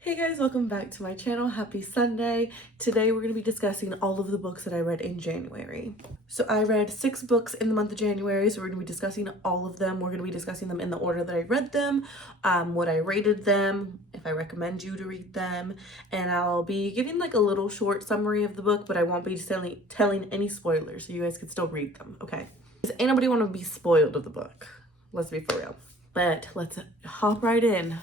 Hey guys, welcome back to my channel. Happy Sunday. Today we're going to be discussing all of the books that I read in January. So I read 6 books in the month of January, so we're going to be discussing all of them. We're going to be discussing them in the order that I read them, what I rated them, if I recommend you to read them, and I'll be giving like a little short summary of the book, but I won't be telling any spoilers, so you guys can still read them, okay? Does anybody want to be spoiled of the book? Let's be for real. But let's hop right in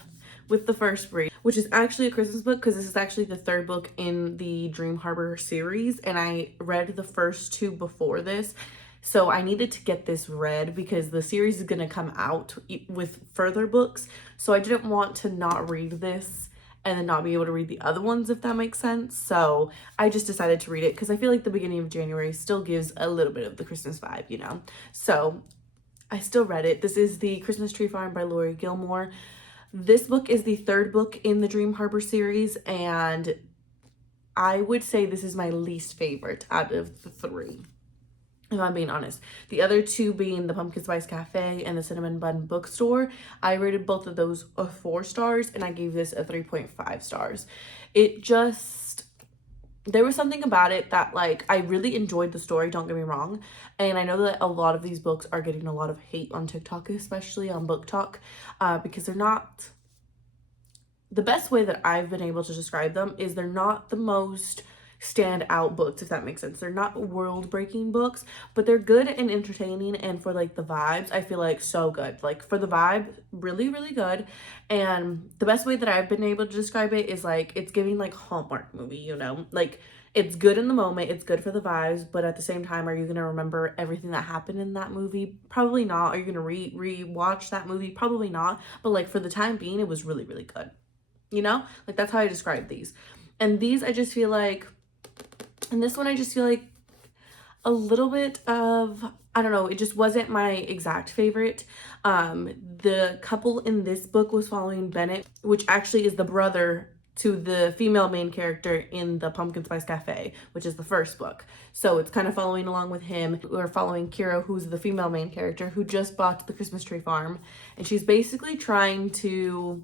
with the first read, which is actually a Christmas book because this is actually the 3rd book in the Dream Harbor series, and I read the first 2 before this, so I needed to get this read because the series is going to come out with further books, so I didn't want to not read this and then not be able to read the other ones, if that makes sense. So I just decided to read it because I feel like the beginning of January still gives a little bit of the Christmas vibe, you know? So I still read it. This is The Christmas Tree Farm by Lori Gilmore. This book is the 3rd book in the Dream Harbor series, and I would say this is my least favorite out of the 3, if I'm being honest. The other 2 being the Pumpkin Spice Cafe and the Cinnamon Bun Bookstore. I rated both of those 4 stars, and I gave this a 3.5 stars. There was something about it that, like, I really enjoyed the story, don't get me wrong. And I know that a lot of these books are getting a lot of hate on TikTok, especially on Book Talk, because they're not... The best way that I've been able to describe them is they're not the most standout books, if that makes sense. They're not world-breaking books, but they're good and entertaining, and for, like, the vibes, I feel like so good. Like, for the vibe, really, really good. And the best way that I've been able to describe it is, like, it's giving, like, Hallmark movie, you know? Like, it's good in the moment, it's good for the vibes, but at the same time, are you going to remember everything that happened in that movie? Probably not. Are you going to re-watch that movie? Probably not. But, like, for the time being, it was really, really good. You know? Like, that's how I describe these. And these, I just feel like... And this one, I just feel like a little bit of... I don't know. It just wasn't my exact favorite. The couple in this book was following Bennett, which actually is the brother to the female main character in the Pumpkin Spice Cafe, which is the first book. So it's kind of following along with him. We're following Kira, who's the female main character, who just bought the Christmas Tree Farm. And she's basically trying to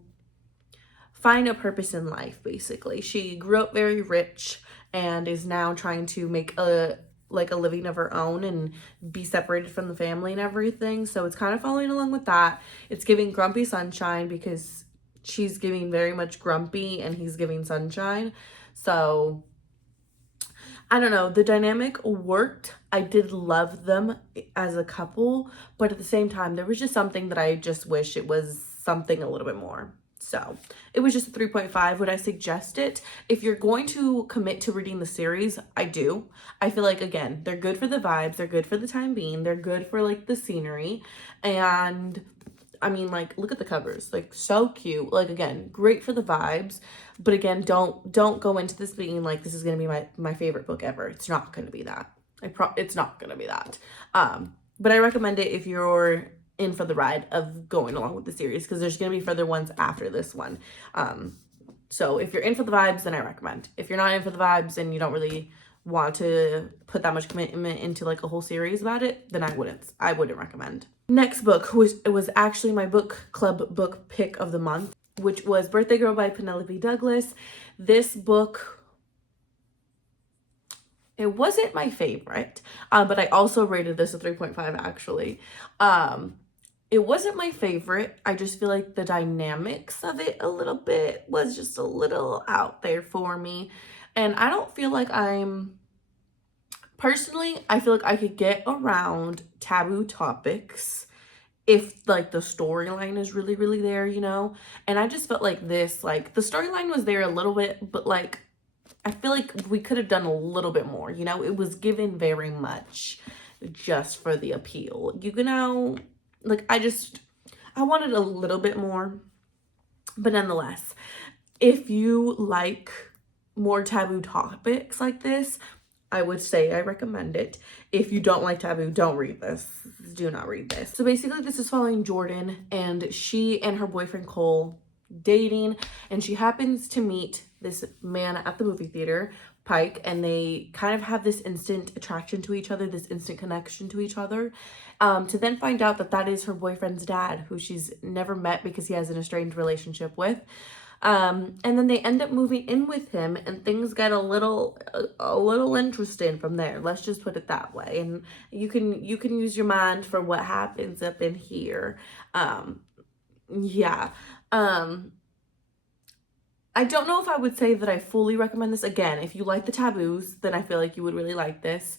find a purpose in life, basically. She grew up very rich and is now trying to make a living of her own and be separated from the family and everything. So it's kind of following along with that. It's giving Grumpy Sunshine because she's giving very much grumpy and he's giving sunshine. So I don't know, the dynamic worked. I did love them as a couple, but at the same time, there was just something that I just wish it was something a little bit more. So it was just a 3.5. Would I suggest it? If you're going to commit to reading the series, I do. I feel like, again, they're good for the vibes. They're good for the time being. They're good for, like, the scenery. And, I mean, like, look at the covers. Like, so cute. Like, again, great for the vibes. But, again, don't go into this being, like, this is going to be my favorite book ever. It's not going to be that. It's not going to be that. But I recommend it if you're in for the ride of going along with the series, because there's going to be further ones after this one. So if you're in for the vibes, then I recommend. If you're not in for the vibes and you don't really want to put that much commitment into, like, a whole series about it, then I wouldn't recommend. Next book was actually my book club book pick of the month, which was Birthday Girl by Penelope Douglas. This book, it wasn't my favorite, but I also rated this a 3.5 actually. It wasn't my favorite. I just feel like the dynamics of it a little bit was just a little out there for me. And I don't feel like personally, I feel like I could get around taboo topics if, like, the storyline is really, really there, you know? And I just felt like this, like, the storyline was there a little bit, but, like, I feel like we could have done a little bit more, you know? It was given very much just for the appeal, you know? Like, I wanted a little bit more. But nonetheless, if you like more taboo topics like this, I would say I recommend it. If you don't like taboo, don't read this. Do not read this. So basically, this is following Jordan, and she and her boyfriend Cole dating, and she happens to meet this man at the movie theater Pike, and they kind of have this instant attraction to each other, this instant connection to each other, to then find out that that is her boyfriend's dad, who she's never met because he has an estranged relationship with. And then they end up moving in with him, and things get a little interesting from there. Let's just put it that way. And you can use your mind for what happens up in here. Yeah. I don't know if I would say that I fully recommend this. Again, if you like the taboos, then I feel like you would really like this.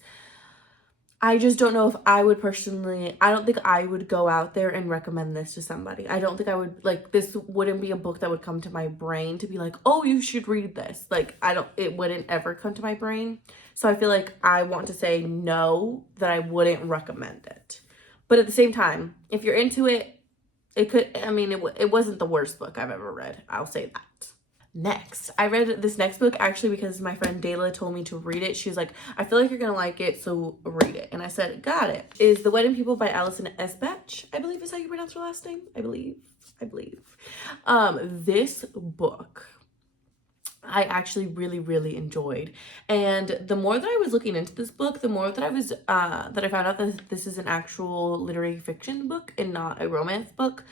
I just don't know if I would personally, I don't think I would go out there and recommend this to somebody. I don't think I would, like, this wouldn't be a book that would come to my brain to be like, oh, you should read this. Like, it wouldn't ever come to my brain. So I feel like I want to say no, that I wouldn't recommend it. But at the same time, if you're into it, it could, I mean, it wasn't the worst book I've ever read. I'll say that. Next, I read this next book actually because my friend Dayla told me to read it. She was like, I feel like you're gonna like it, so read it. And I said, got it. Is The Wedding People by Alison Esbach, I believe is how you pronounce her last name. I believe. This book I actually really enjoyed. And the more that I was looking into this book, the more that I was that I found out that this is an actual literary fiction book and not a romance book.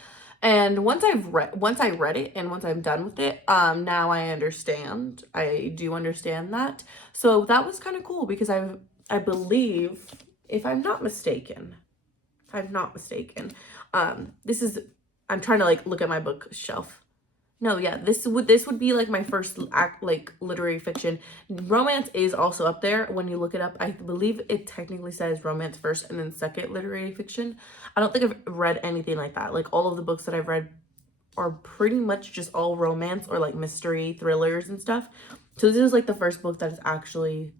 And once I read it and once I'm done with it, now I understand. I do understand that. So that was kind of cool because I believe, if I'm not mistaken, this is, I'm trying to like look at my bookshelf. No, yeah, this would be like my first like literary fiction. Romance is also up there when you look it up. I believe it technically says romance first and then second literary fiction. I don't think I've read anything like that. Like all of the books that I've read are pretty much just all romance or like mystery thrillers and stuff. So this is like the first book that is actually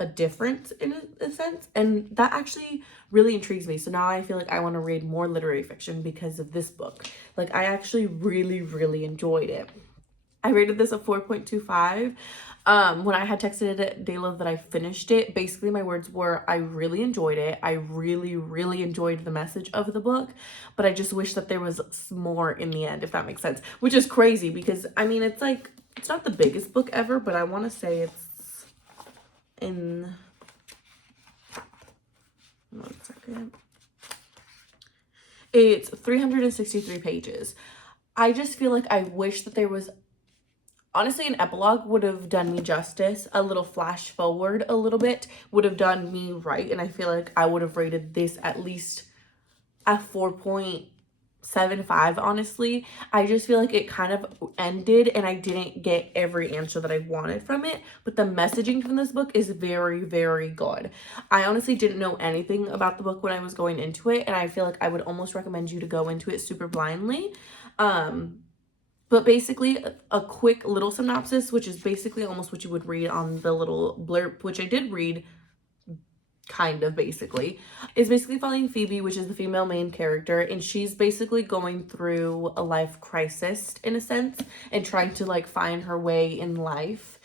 a difference in a sense, and that actually really intrigues me. So now I feel like I want to read more literary fiction because of this book. Like I actually really enjoyed it. I rated this a 4.25. When I had texted Dayla that I finished it, basically my words were, I really enjoyed it. I really enjoyed the message of the book, but I just wish that there was more in the end, if that makes sense. Which is crazy because, I mean, it's like, it's not the biggest book ever, but I want to say it's in, 1 second. It's 363 pages. I just feel like I wish that there was, honestly, an epilogue would have done me justice. A little flash forward a little bit would have done me right. And I feel like I would have rated this at least a 4.75, honestly. I just feel like it kind of ended and I didn't get every answer that I wanted from it. But the messaging from this book is very good. I honestly didn't know anything about the book when I was going into it. And I feel like I would almost recommend you to go into it super blindly. But basically, a quick little synopsis, which is basically almost what you would read on the little blurb, which I did read, kind of basically, is basically following Phoebe, which is the female main character, and she's basically going through a life crisis, in a sense, and trying to, like, find her way in life.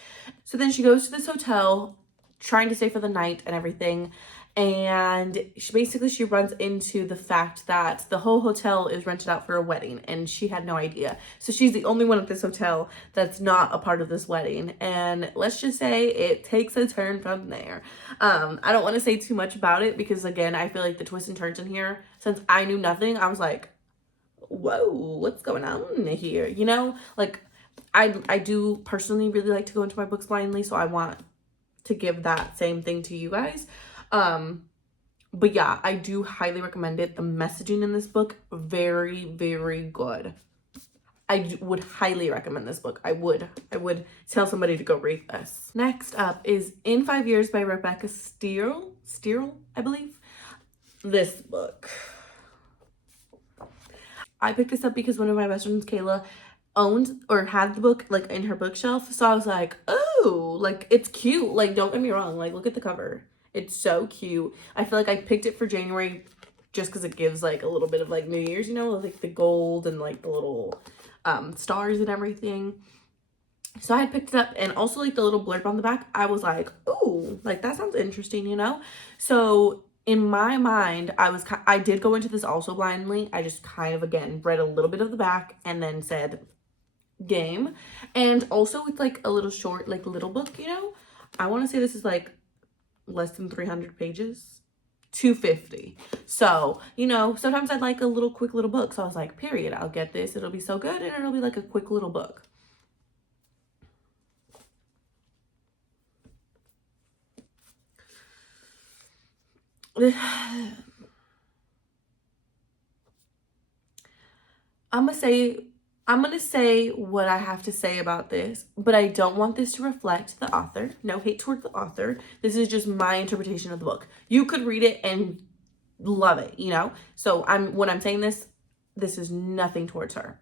So then she goes to this hotel, trying to stay for the night and everything, and she runs into the fact that the whole hotel is rented out for a wedding, and she had no idea. So she's the only one at this hotel that's not a part of this wedding, and let's just say it takes a turn from there. I don't want to say too much about it because, again, I feel like the twists and turns in here, since I knew nothing, I was like, whoa, what's going on here? You know, like, I do personally really like to go into my books blindly, so I want to give that same thing to you guys. But yeah, I do highly recommend it. The messaging in this book, very good. I would highly recommend this book. I would tell somebody to go read this. Next up is In 5 Years by Rebecca Steele, I believe. This book, I picked this up because one of my best friends, Kayla, owned or had the book like in her bookshelf. So I was like, oh, like it's cute. Like, don't get me wrong. Like, look at the cover. It's so cute. I feel like I picked it for January just because it gives like a little bit of like New Year's, you know, like the gold and like the little stars and everything. So I had picked it up, and also like the little blurb on the back, I was like, ooh, like that sounds interesting, you know? So in my mind, I did go into this also blindly. I just kind of, again, read a little bit of the back and then said game. And also it's like a little short, like little book, you know? I want to say this is like less than 300 pages. 250. So, you know, sometimes I'd like a little quick little book. So I was like, period, I'll get this. It'll be so good, and it'll be like a quick little book. I'm gonna say what I have to say about this, but I don't want this to reflect the author. No hate towards the author. This is just my interpretation of the book. You could read it and love it, you know? So when I'm saying this, this is nothing towards her.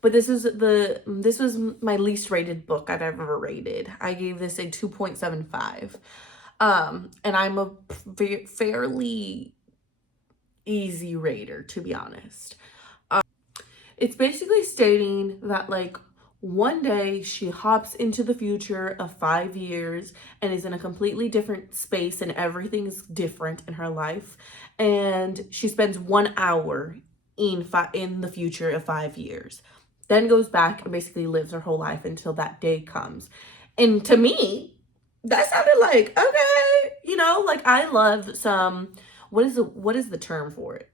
But this was my least rated book I've ever rated. I gave this a 2.75. And I'm a fairly easy rater, to be honest. It's basically stating that, like, one day she hops into the future of 5 years and is in a completely different space, and everything's different in her life. And she spends 1 hour in the future of 5 years. Then goes back and basically lives her whole life until that day comes. And to me, that sounded like, okay, you know, like, I love some, what is the term for it?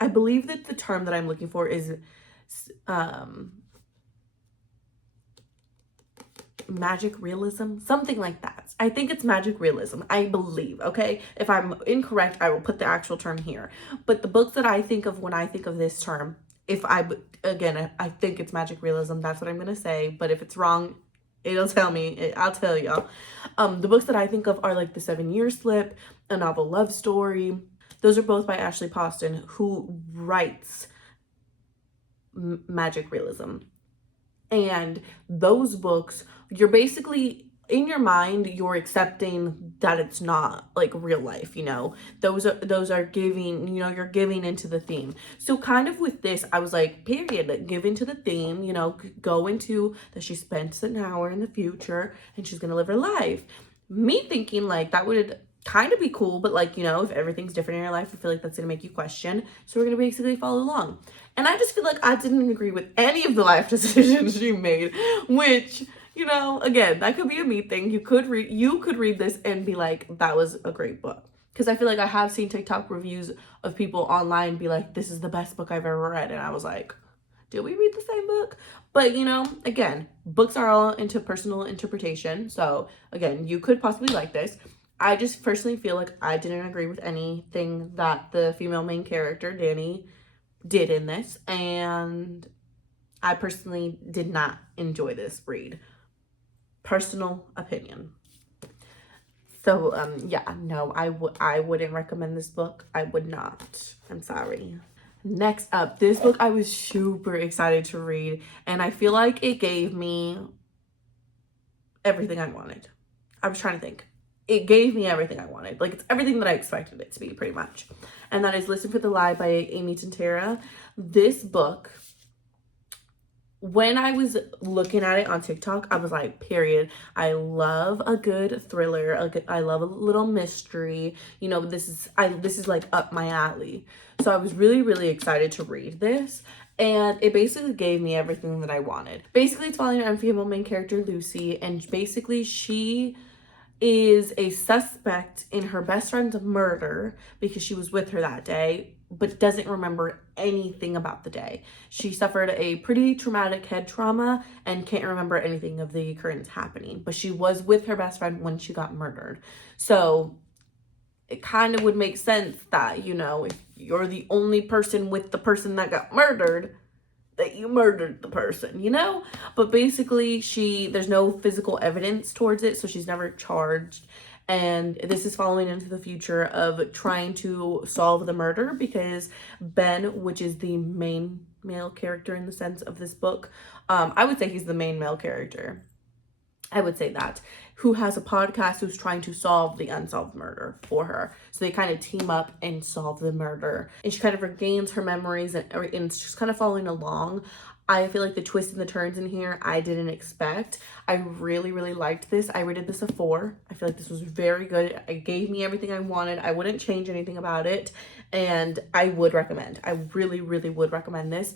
I believe that the term that I'm looking for is magic realism, something like that. I think it's magic realism, I believe. Okay, if I'm incorrect, I will put the actual term here. But the books that I think of when I think of this term, again, I think it's magic realism, that's what I'm gonna say. But if it's wrong, it'll tell me. I'll tell y'all. The books that I think of are like The 7 Year Slip, A Novel Love Story. Those are both by Ashley Poston, who writes magic realism. And those books, you're basically, in your mind, you're accepting that it's not like real life, you know. Those are giving, you know, you're giving into the theme. So kind of with this, I was like, period, give into the theme, you know, go into that she spent an hour in the future and she's gonna live her life. Me thinking like that would kind of be cool, but like, you know, if everything's different in your life, I feel like that's gonna make you question. So we're gonna basically follow along. And I just feel like I didn't agree with any of the life decisions she made, which, you know, again, that could be a me thing. You could read this and be like, that was a great book. Because I feel like I have seen TikTok reviews of people online be like, this is the best book I've ever read. And I was like, did we read the same book? But, you know, again, books are all into personal interpretation. So again, you could possibly like this. I just personally feel like I didn't agree with anything that the female main character, Danny, did in this. And I personally did not enjoy this read. Personal opinion. So, yeah, no, I wouldn't recommend this book. I would not. I'm sorry. Next up, this book I was super excited to read. And I feel like it gave me everything I wanted. I was trying to think. It gave me everything I wanted. Like, it's everything that I expected it to be, pretty much. And that is Listen for the Lie by Amy Tintera. This book, when I was looking at it on TikTok, I was like, period. I love a good thriller. I love a little mystery. You know, this is like up my alley. So I was really, really excited to read this. And it basically gave me everything that I wanted. Basically, it's following our female main character, Lucy. And basically, she is a suspect in her best friend's murder because she was with her that day, but doesn't remember anything about the day. She suffered a pretty traumatic head trauma and can't remember anything of the occurrence happening, but she was with her best friend when she got murdered. So it kind of would make sense that, you know, if you're the only person with the person that got murdered, that you murdered the person, you know? But basically, there's no physical evidence towards it, so she's never charged. And this is following into the future of trying to solve the murder because Ben, which is the main male character in the sense of this book, I would say he's the main male character. I would say that, who has a podcast who's trying to solve the unsolved murder for her. So they kind of team up and solve the murder. And she kind of regains her memories and it's just kind of following along. I feel like the twists and the turns in here, I didn't expect. I really, really liked this. I rated this a 4. I feel like this was very good. It gave me everything I wanted. I wouldn't change anything about it. And I would recommend. I really, really would recommend this.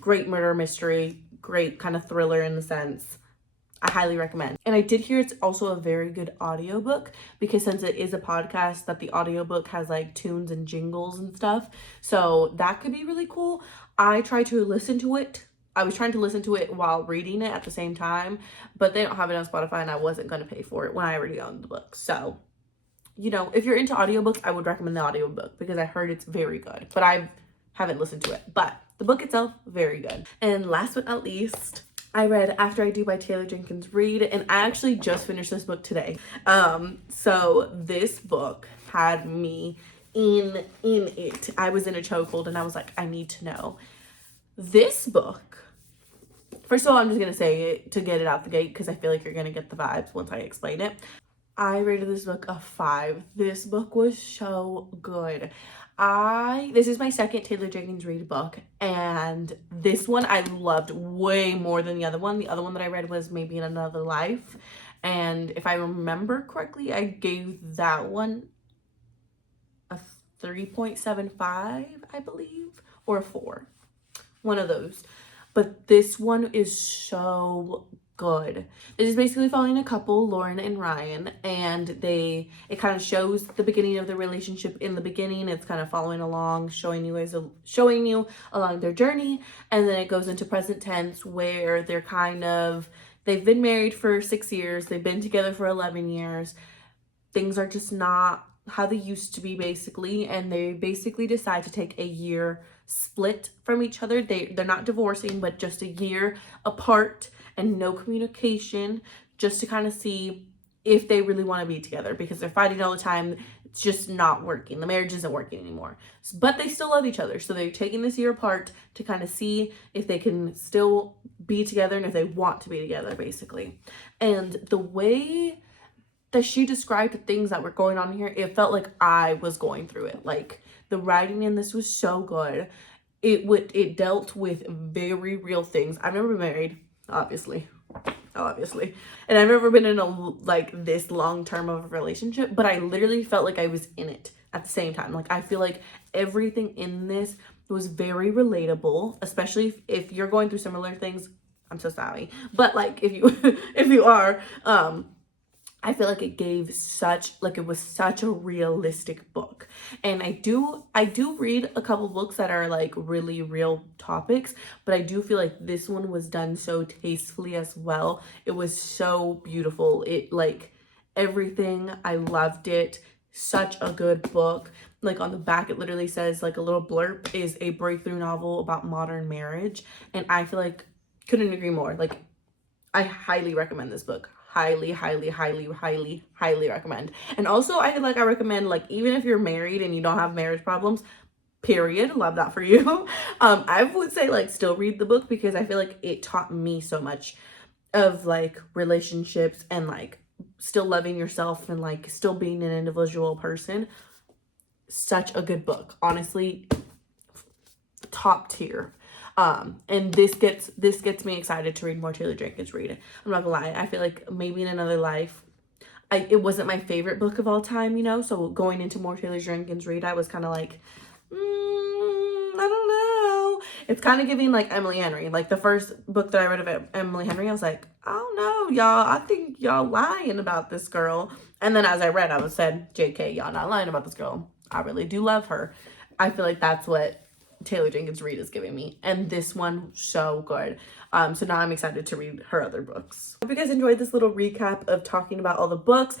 Great murder mystery. Great kind of thriller in the sense. I highly recommend. And I did hear it's also a very good audiobook, because since it is a podcast, that the audiobook has like tunes and jingles and stuff. So that could be really cool. I tried to listen to it. I was trying to listen to it while reading it at the same time, but they don't have it on Spotify and I wasn't going to pay for it when I already owned the book. So, you know, if you're into audiobooks, I would recommend the audiobook because I heard it's very good, but I haven't listened to it. But the book itself, very good. And last but not least, I read After I Do by Taylor Jenkins Reid, and I actually just finished this book today. So this book had me in it. I was in a chokehold and I was like, I need to know. This book, first of all, I'm just going to say it to get it out the gate because I feel like you're going to get the vibes once I explain it. I rated this book a 5. This book was so good. This is my second Taylor Jenkins Reid book, and this one I loved way more than the other one. The other one that I read was Maybe in Another Life, and if I remember correctly, I gave that one a 3.75, I believe, or a 4. One of those. But this one is so good. It is basically following a couple, Lauren and Ryan, and it kind of shows the beginning of the relationship in the beginning. It's kind of following along, showing you along their journey, and then it goes into present tense where they've been married for 6 years, they've been together for 11 years. Things are just not how they used to be, basically, and they basically decide to take a year split from each other. They're not divorcing, but just a year apart and no communication, just to kind of see if they really want to be together, because they're fighting all the time. It's just not working. The marriage isn't working anymore, but they still love each other. So they're taking this year apart to kind of see if they can still be together and if they want to be together, basically. And the way that she described the things that were going on here, it felt like I was going through it. Like, the writing in this was so good. It dealt with very real things. I've never been married, obviously, and I've never been in this long term of a relationship, but I literally felt like I was in it at the same time. Like, I feel like everything in this was very relatable, especially if you're going through similar things. I'm so sorry, but like, if you are, I feel like it was such a realistic book. And I do read a couple books that are like really real topics, but I do feel like this one was done so tastefully as well. It was so beautiful. It, like, everything, I loved it. Such a good book. Like, on the back, it literally says, like, a little blurb is a breakthrough novel about modern marriage. And I feel like, couldn't agree more. Like, I highly recommend this book. Highly recommend. And also, I recommend, like, even if you're married and you don't have marriage problems, period, love that for you. I would say, like, still read the book, because I feel like it taught me so much of, like, relationships and, like, still loving yourself and, like, still being an individual person. Such a good book, honestly, top tier. And this gets me excited to read more Taylor Jenkins Reid. I'm not gonna lie, I feel like Maybe in Another Life, it wasn't my favorite book of all time, you know, so going into more Taylor Jenkins Reid, I was kind of like, I don't know. It's kind of giving like Emily Henry. Like, the first book that I read of Emily Henry, I was like, I don't know, y'all, I think y'all lying about this girl. And then as I read, I said, JK, y'all not lying about this girl. I really do love her. I feel like that's what Taylor Jenkins Reid is giving me, and this one, so good. So now I'm excited to read her other books. Hope you guys enjoyed this little recap of talking about all the books.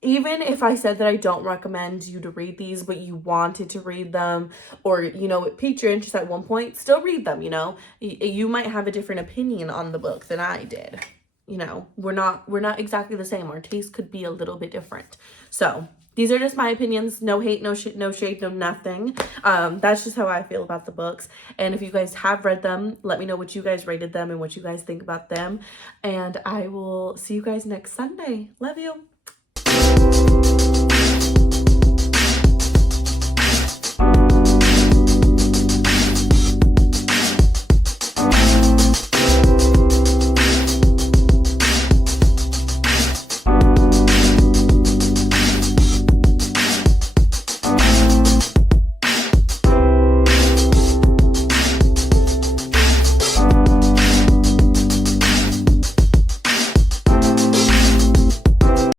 Even if I said that I don't recommend you to read these, but you wanted to read them, or, you know, it piqued your interest at one point, still read them. You know, you might have a different opinion on the book than I did. You know, we're not exactly the same. Our taste could be a little bit different. So these are just my opinions. No hate, no shade, no nothing. That's just how I feel about the books. And if you guys have read them, let me know what you guys rated them and what you guys think about them. And I will see you guys next Sunday. Love you.